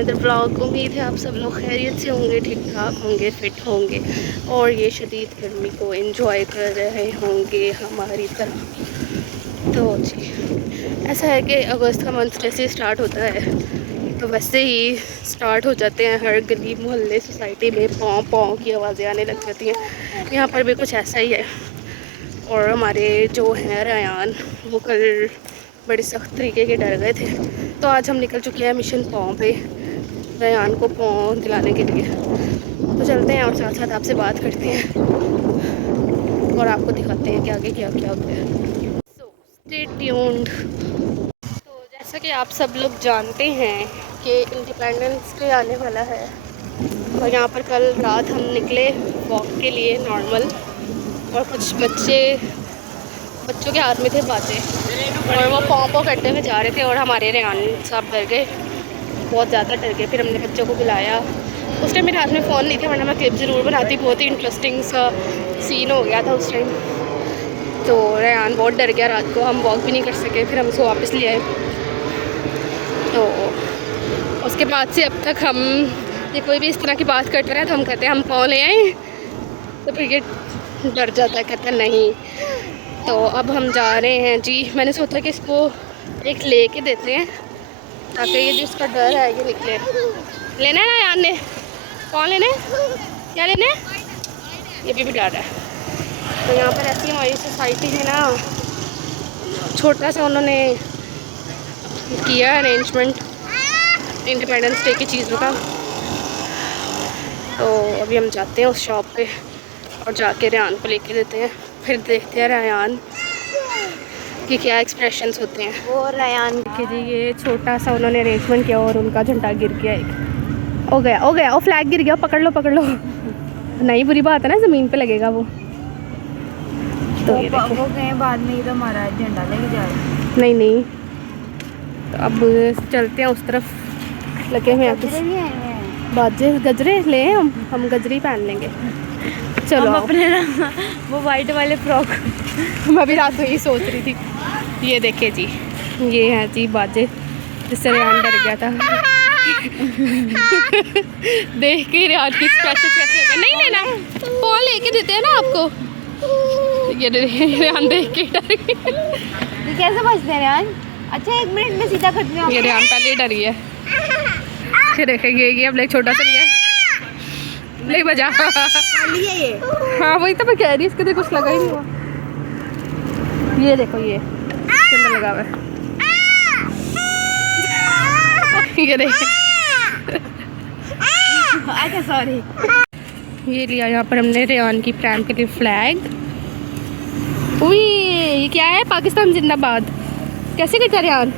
Another blog. उम्मीद है आप सब लोग खैरियत से होंगे, ठीक ठाक होंगे, फिट होंगे और ये शदीद गर्मी को एंजॉय कर रहे होंगे हमारी तरह। तो जी ऐसा है कि अगस्त का मंथ जैसे स्टार्ट होता है तो वैसे ही स्टार्ट हो जाते हैं हर गली मोहल्ले सोसाइटी में पाँव पाँव की आवाज़ें आने लग जाती हैं। यहाँ पर भी कुछ ऐसा ही है। और हमारे जो हैं रयान वो कल बड़े सख्त तरीके के डर गए थे, तो आज हम निकल चुके हैं मिशन पाँव पे रयान को पाँव दिलाने के लिए। तो चलते हैं और साथ साथ आपसे बात करते हैं और आपको दिखाते हैं कि आगे क्या क्या होता है। So stay tuned. तो जैसा कि आप सब लोग जानते हैं कि इंडिपेंडेंस डे आने वाला है और यहाँ पर कल रात हम निकले वॉक के लिए नॉर्मल, और कुछ बच्चों के हाथ में थे बातें और वो पाँव करते हुए जा रहे थे और हमारे रेहान साहब डर गए, बहुत ज़्यादा डर गए। फिर हमने बच्चों को बुलाया। उस टाइम मेरे हाथ में फ़ोन नहीं था वरना मैं क्लिप ज़रूर बनाती, बहुत ही इंटरेस्टिंग सा सीन हो गया था उस टाइम। तो रेहान बहुत डर गया, रात को हम वॉक भी नहीं कर सके, फिर हम उसको वापस ले आए। तो उसके बाद से अब तक हम ये कोई भी इस तरह की बात करते रहे तो हम कहते हैं हम पाँव ले आए, तो फिर ये डर जाता है, कहता नहीं। तो अब हम जा रहे हैं जी। मैंने सोचा कि इसको एक ले के देते हैं ताकि ये जो इसका डर है ये निकले। लेना है ना यार ने? कौन लेने? क्या लेने? ये भी डर है। तो यहाँ पर ऐसी हमारी सोसाइटी है ना, छोटा सा उन्होंने किया अरेंजमेंट इंडिपेंडेंस डे की चीज़ों का। तो अभी हम जाते हैं उस शॉप पे और जाके रेहान को लेके देते हैं, फिर देखते हैं रेहान कि क्या एक्सप्रेशंस होते हैं। वो रेहान के जी ये छोटा सा उन्होंने अरेंजमेंट किया और उनका झंडा गिर गया, एक हो गया, वो फ्लैग गिर गया, पकड़ लो। नहीं बुरी बात है ना, ज़मीन पे लगेगा वो। तो ये वो गए बाद में, ये तो हमारा झंडा लेके जा रहे हैं। नहीं तो अब चलते हैं उस तरफ, लगे हुए हैं बाजे गजरे ले, हम गजरे ही पहन लेंगे। चलो अपने ना वो वाइट वाले फ्रॉक मैं भी रात को यही सोच रही थी। ये देखे जी, ये है जी बाजे, जिससे रेहान डर गया था। देख के रेहान की एक्सप्रेशन कैसे होगा। नहीं लेना, फोन लेके देते हैं ना आपको। ये रेहान देख के डर गया। ये कैसे बचते हैं रेहान? अच्छा 1 मिनट में सीधा करती हूँ। ये रेहान पहले ही डर गया। फिर देखेंगे ये अब एक छोटा सा लिया नहीं बजा। ये हाँ वही तो मैं कह रही, इसके कुछ लगा ही नहीं हुआ। ये देखो ये इसके अंदर लगा हुआ है। ये देखिए। अच्छा सॉरी। ये लिया यहाँ पर हमने रेहान की प्रैम के लिए फ्लैग। उई ये क्या है? पाकिस्तान जिंदाबाद। कैसे करता रेहान?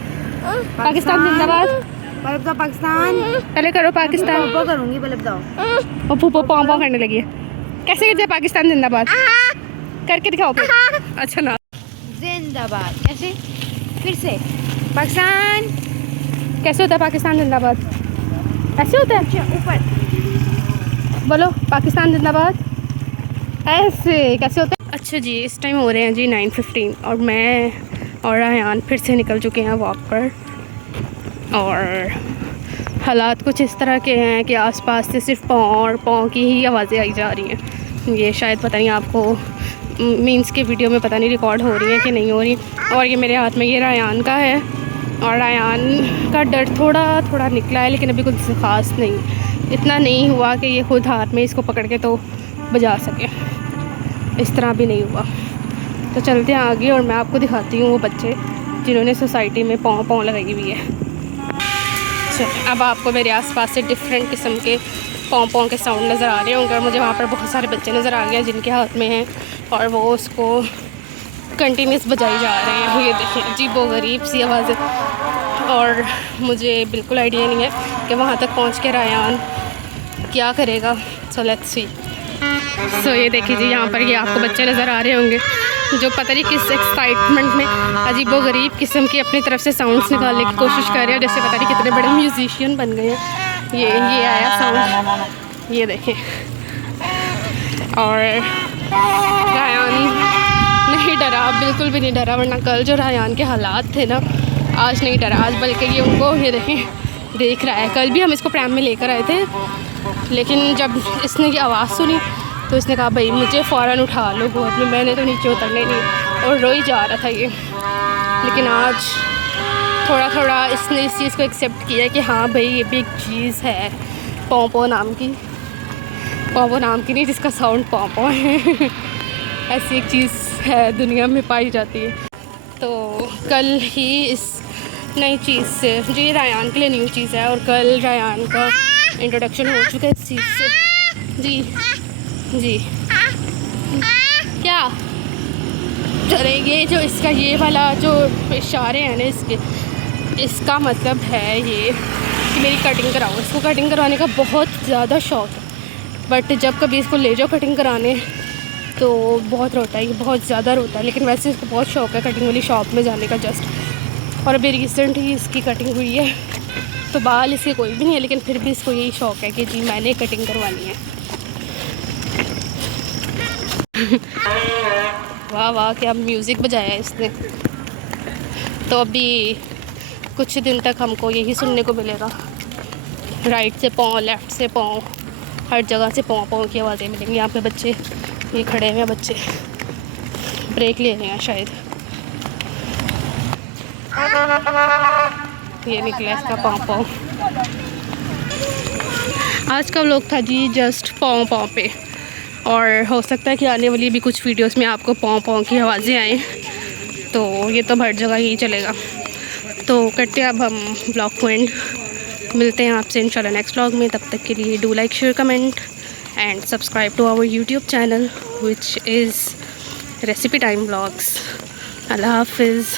पाकिस्तान जिंदाबाद। पहले बताओ पाकिस्तान। पहले करो पाकिस्तान। पापा करूँगी, पहले बताओ। और फूफो पाँव पाँव करने लगी है। कैसे करते हैं पाकिस्तान जिंदाबाद? करके दिखाओ फिर। अच्छा ना जिंदाबाद कैसे? फिर से पाकिस्तान। कैसे होता है पाकिस्तान जिंदाबाद? ऐसे होता है ऊपर बोलो पाकिस्तान जिंदाबाद। ऐसे कैसे होता है? अच्छा जी इस टाइम हो रहे हैं जी 9:15 और मैं और रेहान फिर से निकल चुके हैं वॉक पर। और हालात कुछ इस तरह के हैं कि आसपास से सिर्फ पाँव की ही आवाज़ें आई जा रही हैं। ये शायद पता नहीं आपको मीन्स के वीडियो में पता नहीं रिकॉर्ड हो रही है कि नहीं हो रही। और ये मेरे हाथ में ये रेहान का है और रेहान का डर थोड़ा निकला है, लेकिन अभी कुछ ख़ास नहीं, इतना नहीं हुआ कि ये खुद हाथ में इसको पकड़ के तो बजा सके, इस तरह भी नहीं हुआ। तो चलते हैं आगे और मैं आपको दिखाती हूँ वो बच्चे जिन्होंने सोसाइटी में पाँव लगाई हुई है। अब आपको मेरे आसपास से डिफरेंट किस्म के पाँव के साउंड नज़र आ रहे होंगे और मुझे वहाँ पर बहुत सारे बच्चे नज़र आ गए हैं जिनके हाथ में हैं और वो उसको कंटिन्यूस बजाई जा रहे हैं। ये देखें अजीबो गरीब सी आवाज़ें, और मुझे बिल्कुल आइडिया नहीं है कि वहाँ तक पहुँच के रेहान क्या करेगा। So let's see. सो ये देखिए जी यहाँ पर ये आपको बच्चे नज़र आ रहे होंगे जो पता नहीं किस एक्साइटमेंट में अजीबो गरीब किस्म की अपनी तरफ से साउंड्स निकालने की कोशिश कर रहे हैं, जैसे पता नहीं कितने बड़े म्यूजिशियन बन गए हैं। ये आया साउंड, ये देखें। और रेहान नहीं डरा, बिल्कुल भी नहीं डरा, वरना कल जो रेहान के हालात थे ना, आज नहीं डरा। आज बल्कि ये उनको ये देखें देख रहा है। कल भी हम इसको प्रैम में लेकर आए थे, लेकिन जब इसने ये आवाज़ सुनी तो इसने कहा भाई मुझे फ़ौरन उठा लो गोद में। मैंने तो नीचे उतरने नहीं और रो ही जा रहा था ये। लेकिन आज थोड़ा थोड़ा इसने इस चीज़ को एक्सेप्ट किया कि हाँ भाई ये भी एक चीज़ है, पोंपो नाम की। पोंपो नाम की नहीं, जिसका साउंड पोंपो है। ऐसी एक चीज़ है, दुनिया में पाई जाती है। तो कल ही इस नई चीज़ से, जो ये रायान के लिए न्यू चीज़ है, और कल रायान का इंट्रोडक्शन हो चुका है इस चीज़ से। जी जी क्या चले, ये जो इसका ये वाला जो इशारे हैं ना इसके, इसका मतलब है ये कि मेरी कटिंग कराओ। इसको कटिंग करवाने का बहुत ज़्यादा शौक़ है, बट जब कभी इसको ले जाओ कटिंग कराने तो बहुत रोता है, ये बहुत ज़्यादा रोता है। लेकिन वैसे इसको बहुत शौक़ है कटिंग वाली शॉप में जाने का जस्ट। और अभी रिसेंट ही इसकी कटिंग हुई है, तो बाल इसके कोई भी नहीं है, लेकिन फिर भी इसको यही शौक़ है कि जी मैंने कटिंग करवानी है। वाह वाह, क्या म्यूज़िक बजाया है इसने। तो अभी कुछ दिन तक हमको यही सुनने को मिलेगा, राइट से पाँव, लेफ़्ट से पाँव, हर जगह से पाँव पाँव की आवाज़ें मिलेंगी। यहाँ पे बच्चे ये खड़े हुए हैं, बच्चे ब्रेक ले रहे हैं शायद। ये निकला इसका पाँव पाँव। आज का व्लॉग था जी जस्ट पाँव पाँव पे, और हो सकता है कि आने वाली भी कुछ वीडियोस में आपको पाँव पाँव की आवाज़ें आएँ, तो ये तो हर जगह ही चलेगा। तो करते हैं अब हम व्लॉग को एंड। मिलते हैं आपसे इंशाल्लाह नेक्स्ट व्लॉग में। तब तक के लिए do like, share, comment and subscribe to our YouTube channel, which is Recipe Time Vlogs. Allah Hafiz.